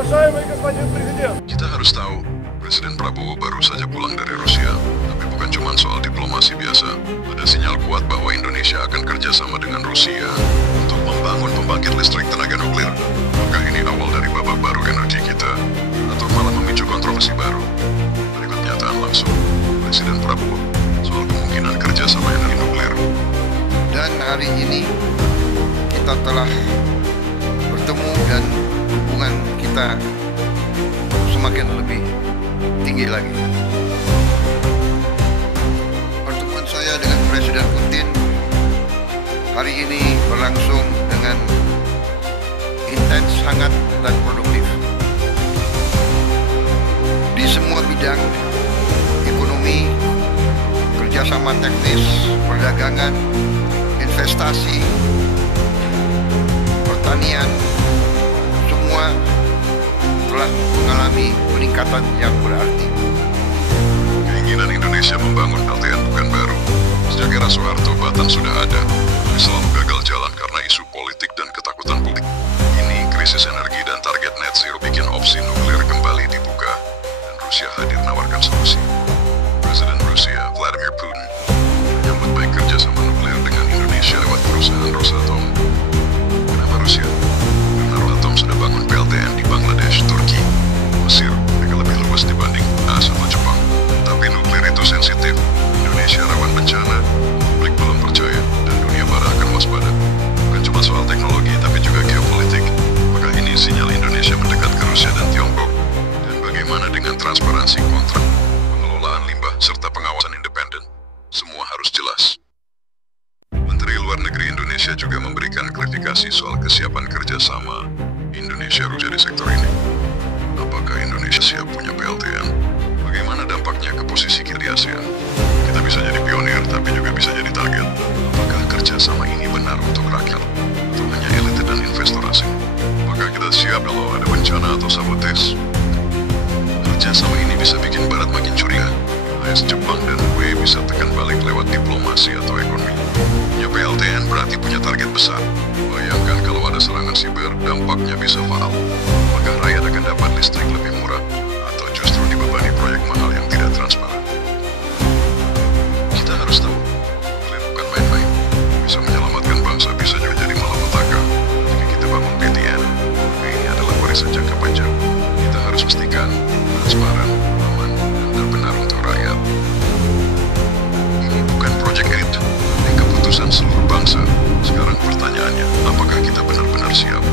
Уважаемый господин президент. Kita harus tahu, Presiden Prabowo baru saja pulang dari Rusia. Tapi bukan cuma soal diplomasi biasa. Ada sinyal kuat bahwa Indonesia akan kerjasama dengan Rusia untuk membangun pembangkit listrik tenaga nuklir. Apakah ini awal dari babak baru energi kita? Atau malah memicu kontroversi baru? Berikut pernyataan langsung Presiden Prabowo soal kemungkinan kerjasama energi nuklir. Dan hari ini kita telah bertemu dan hubungan kita semakin lebih tinggi lagi. Pertemuan saya dengan Presiden Putin hari ini berlangsung dengan intens, hangat, dan produktif. Di semua bidang ekonomi, kerjasama teknis, perdagangan, investasi, pertanian, semua telah mengalami peningkatan yang berarti. Keinginan Indonesia membangun LTN bukan baru. Sejak era Soeharto, Batan sudah ada, tapi selalu gagal jalan karena isu politik dan ketakutan publik. Ini krisis energi dan target net zero bikin opsi nuklir kembali dibuka, dan Rusia hadir menawarkan solusi. Presiden Rusia, Vladimir Putin, menyambut baik kerjasama nuklir dengan Indonesia lewat perusahaan Rosatom. Kenapa Rusia? Karena Rosatom sudah bangun PLTN di Bangladesh, Turki, Mesir. Mereka lebih luas dibanding AS atau Jepang. Tapi nuklir itu sensitif. Indonesia rawan bencana, publik belum percaya, dan dunia barat akan waspada. Bukan cuma soal teknologi, tapi juga geopolitik. Apakah ini sinyal Indonesia mendekat ke Rusia dan Tiongkok? Dan bagaimana dengan transparansi kontrak, pengelolaan limbah, serta pengawasan independen? Semua harus jelas. Menteri Luar Negeri Indonesia juga memberikan klarifikasi soal kesiapan kerjasama Indonesia-Rusia di sektor ini. Apakah Indonesia siap punya PLTN? Bagaimana dampaknya ke posisi kita di ASEAN? Kita bisa jadi pionir, tapi juga bisa jadi target. Apakah kerjasama ini benar untuk rakyat? Atau hanya elit dan investor asing? Apakah kita siap kalau ada bencana atau sabotage? Kerjasama ini bisa bikin Barat makin curiga. AS, Jepang, dan UE bisa tekan balik lewat diplomasi atau ekonomi. Punya PLTN berarti punya target besar. Bayangkan kalau ada serangan siber, dampaknya bisa fatal. Apakah rakyat akan dapat listrik lebih murah, atau justru dibebani proyek mahal yang tidak transparan? Kita harus tahu, nuklir bukan main-main. Bisa menyelamatkan bangsa, bisa juga jadi malapetaka. Jika kita bangun PTN, ini adalah warisan jangka panjang. Kita harus pastikan transparan, aman, dan terbenar untuk rakyat. Ini bukan proyek elit, ini keputusan seluruh bangsa. Sekarang pertanyaannya, apakah kita benar-benar siap?